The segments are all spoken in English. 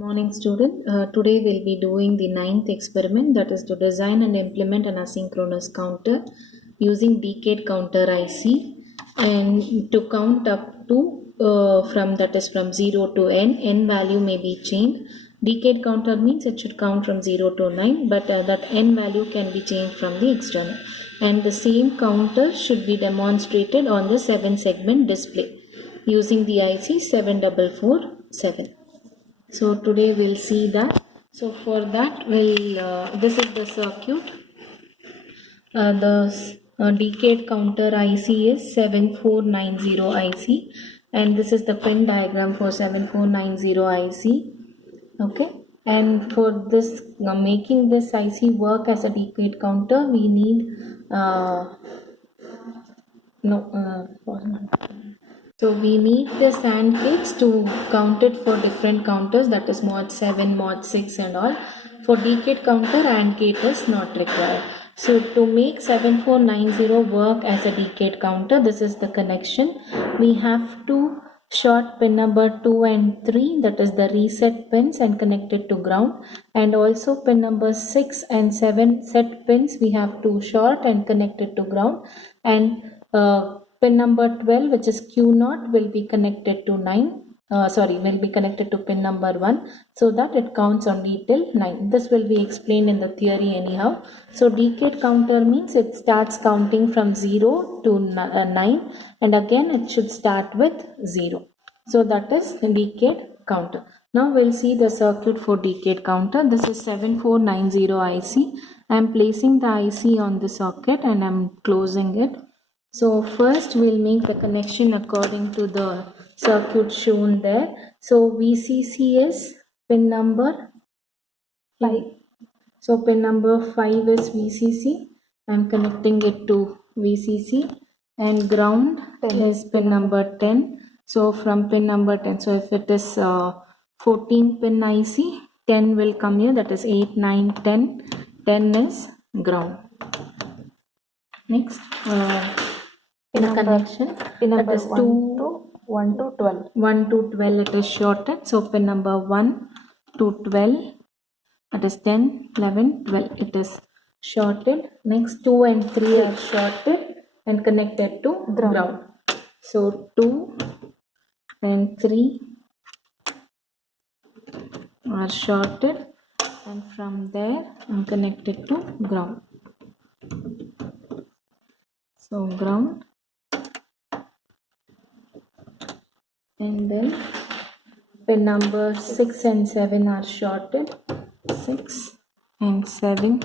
Morning student. Today we'll be doing the 9th experiment, that is to design and implement an asynchronous counter using decade counter IC and to count up to from 0 to n value may be changed. Decade counter means it should count from 0 to 9, but that n value can be changed from the external, and the same counter should be demonstrated on the 7 segment display using the IC 7447. So today we'll see that. So for that this is the circuit. The decade counter IC is 7490 IC, and this is the pin diagram for 7490 IC. Okay, and for this making this IC work as a decade counter, we need so we need the AND gates to count it for different counters, that is mod 7, mod 6 and all. For decade counter, AND gate is not required. So to make 7490 work as a decade counter, this is the connection. We have to short pin number 2 and 3, that is the reset pins, and connect it to ground. And also pin number 6 and 7 set pins we have to short and connect it to ground. And pin number 12, which is Q0, will be connected to will be connected to pin number 1, so that it counts only till 9. This will be explained in the theory anyhow. So decade counter means it starts counting from 0 to 9, and again it should start with 0. So that is the decade counter. Now we'll see the circuit for decade counter. This is 7490 IC. I am placing the IC on the socket and I am closing it. So first we'll make the connection according to the circuit shown there. So VCC is pin number 5. So pin number 5 is VCC. I am connecting it to VCC, and ground is pin number 10. So from pin number 10, so if it is 14 pin IC, 10 will come here, that is 8, 9, 10. 10 is ground. Next, in a connection, pin number 1 to 12. 1 to 12 it is shorted. So pin number 1 to 12, that is 10, 11, 12 it is shorted. Next 2 and 3 are shorted and connected to ground. So 2 and 3 are shorted, and from there I'm connected to ground. So ground, and then pin number 6 and 7 are shorted. 6 and 7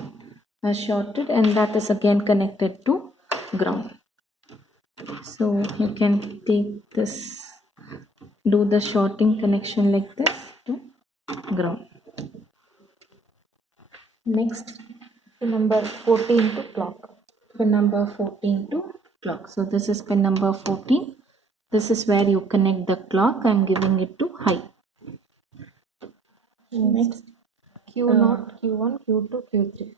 are shorted, and that is again connected to ground. So you can take this, do the shorting connection like this to ground. Next, pin number 14 to clock. Pin number 14 to clock. So this is pin number 14. This is where you connect the clock. I am giving it to high. Next, Q0, Q1, Q2, Q3.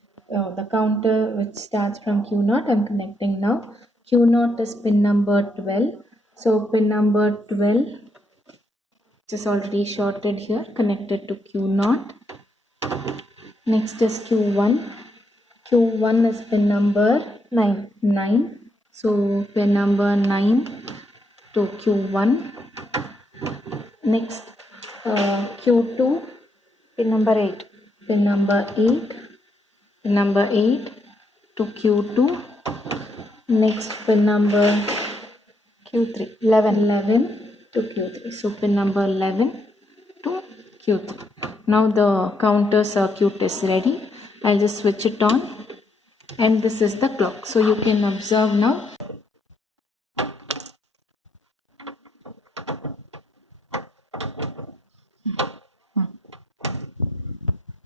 The counter which starts from Q0 I am connecting now. Q0 is pin number 12. So pin number 12, which is already shorted here, connected to Q0. Next is Q1. Q1 is pin number 9. So pin number 9 to Q1. Next, Q2, pin number 8. Pin number 8. Pin number 8 to Q2. Next, pin number Q3. 11 to Q3. So pin number 11 to Q3. Now the counter circuit is ready. I'll just switch it on, and this is the clock. So you can observe now.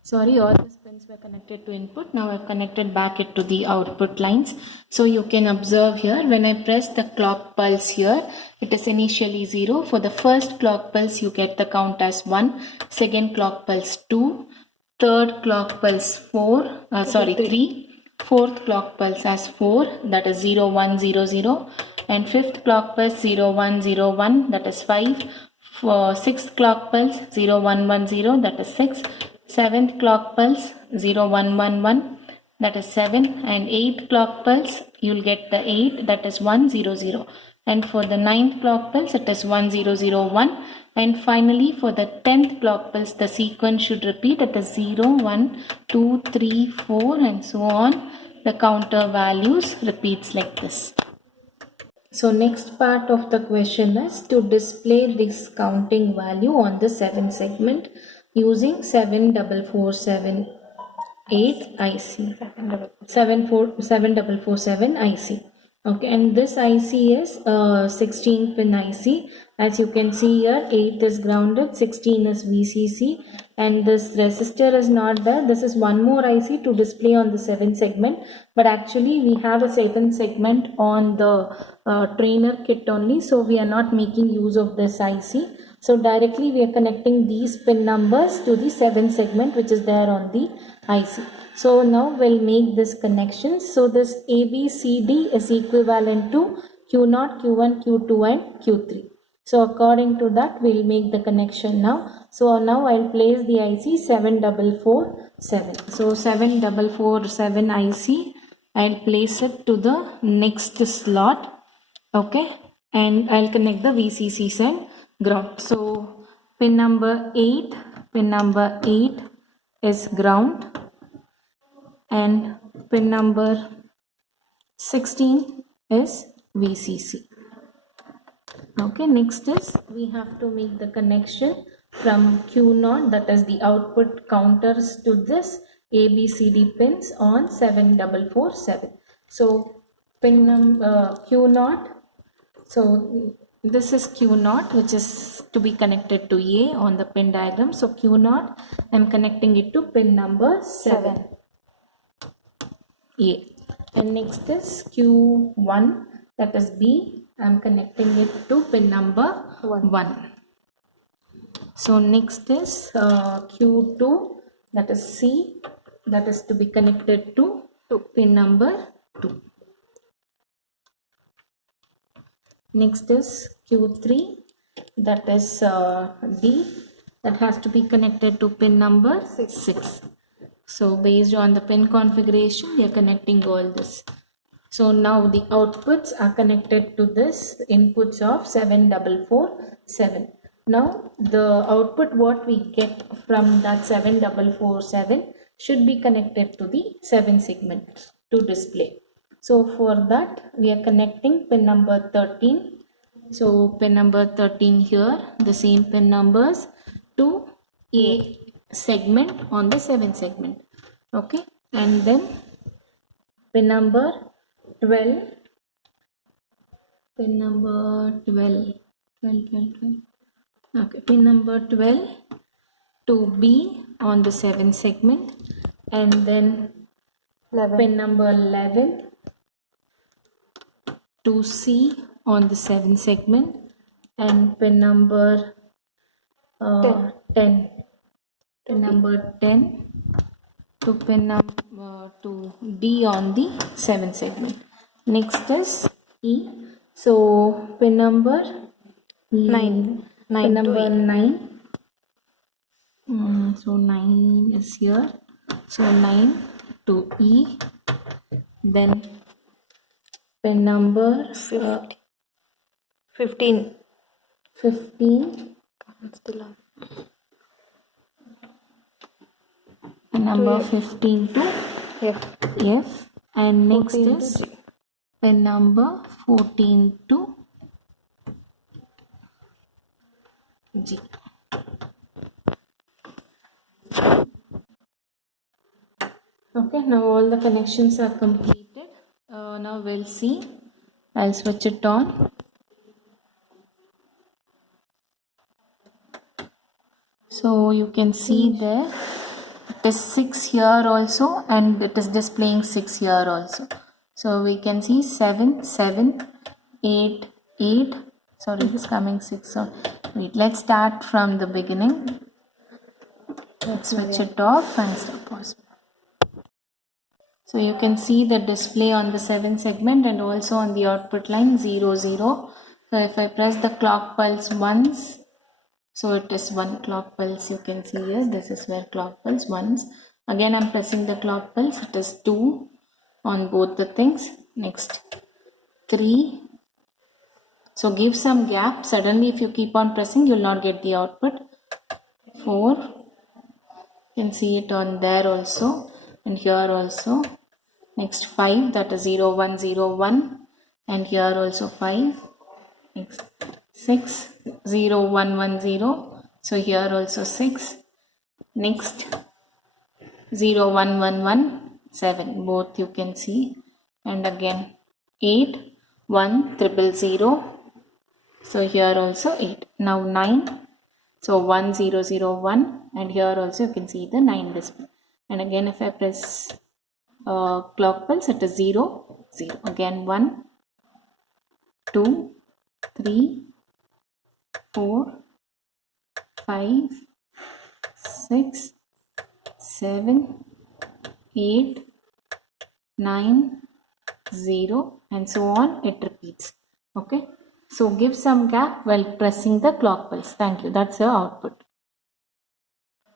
Sorry, all these pins were connected to input. Now I've connected back it to the output lines. So you can observe here, when I press the clock pulse here, it is initially 0. For the first clock pulse, you get the count as 1. Second clock pulse 2. Third clock pulse 3. Fourth clock pulse as 4, that is 0100. And fifth clock pulse 0101, that is 5. For 6th clock pulse 0110, that is 6. 7th clock pulse 0111, that is 7. And 8th clock pulse you'll get the 8, that is 100. And for the 9th clock pulse it is 1001. And finally for the 10th clock pulse the sequence should repeat, it is 0 1 2 3 4 and so on. The counter values repeats like this. So next part of the question is to display this counting value on the 7 segment using 7447 IC. 7447 IC. Okay, and this IC is 16 pin IC. As you can see here, 8 is grounded, 16 is VCC, and this resistor is not there. This is one more IC to display on the 7 segment, but actually we have a 7 segment on the trainer kit only, so we are not making use of this IC. So directly we are connecting these pin numbers to the 7 segment which is there on the IC. So now we'll make this connection. So this ABCD is equivalent to Q0, Q1, Q2 and Q3. So according to that we'll make the connection now. So now I'll place the IC 7447. So 7447 IC, I'll place it to the next slot. Okay, and I'll connect the VCC and ground. So pin number 8 is ground, and pin number 16 is VCC. Okay, next is we have to make the connection from Q0, that is the output counters, to this ABCD pins on 7447. So pin number Q0, so this is Q0 which is to be connected to A on the pin diagram. So Q0, I'm connecting it to pin number 7. A. And next is Q1, that is B, I'm connecting it to pin number 1. So next is Q2, that is C, that is to be connected to pin number 2. Next is Q3, that is D, that has to be connected to pin number 6. So based on the pin configuration, we are connecting all this. So now the outputs are connected to this inputs of 7447. Now the output what we get from that 7447 should be connected to the 7 segment to display. So for that we are connecting pin number 13. So pin number 13 here, the same pin numbers to A segment on the 7 segment. Okay, and then pin number 12, pin number 12. Okay, pin number 12 to B on the 7 segment, and then 11. Pin number 11 to C on the 7 segment, and pin number 10. Pin number 10 to pin number to D on the 7 segment. Next is E. So pin number 9. Pin number 9. So 9 is here. So 9 to E. Then pin number 15. Pin number 15 to F. And next is pin number 14 to G. Okay, now all the connections are completed. Now we'll see. I'll switch it on. So you can see there it is 6 here also, and it is displaying 6 here also. So we can see 7, 7, 8, 8. Sorry, it's coming 6. So wait, let's start from the beginning. Let's switch it off and stop pause. So you can see the display on the 7 segment and also on the output line 0, 0. So if I press the clock pulse once, So it is one clock pulse. You can see here, this is where clock pulse once. Again I'm pressing the clock pulse. It is 2 on both the things. Next 3. So give some gap. Suddenly if you keep on pressing, you will not get the output. 4. You can see it on there also and here also. Next 5, that is 0 1 0 1, and here also 5. Next 6 0 1 1 0, so here also 6. Next 0 1 1 1 7, both you can see, and again 8 1 0 0, so here also 8. Now 9, so 1 0 0 1, and here also you can see the 9 display. And again if I press clock pulse, it is 0 0, again 1 2 3 4 5 6 7 8 9 0, and so on, it repeats. Okay, so give some gap while pressing the clock pulse. Thank you. That's your output.